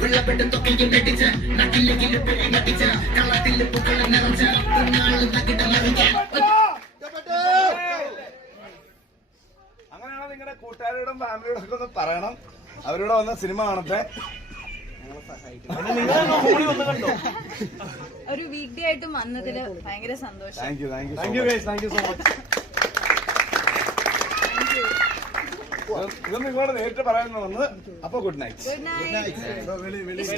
വെള്ളപ്പെട്ട് തൊക്കയിൽ അടിച്ച നക്കില്ലെങ്കിൽ പെരി കത്തിച്ച കള്ളത്തിൽ പൂക്കൾ നിറച്ച തകിട മറിക്കാൻ. അങ്ങനെയാണോ നിങ്ങളുടെ കൂട്ടുകാരോടും ഫാമിലിയോടും ഒക്കെ ഒന്ന് പറയണം, അവരോട് വന്ന സിനിമ കാണട്ടെ. ഒരു വീക്ക് ഡേ ആയിട്ടും വന്നതില് ഭയങ്കര സന്തോഷം. Thank you so much. ഇതൊന്നും ഇങ്ങോട്ട് നേരിട്ട് പറയാൻ വന്നത്. അപ്പൊ ഗുഡ് നൈറ്റ്. Good night.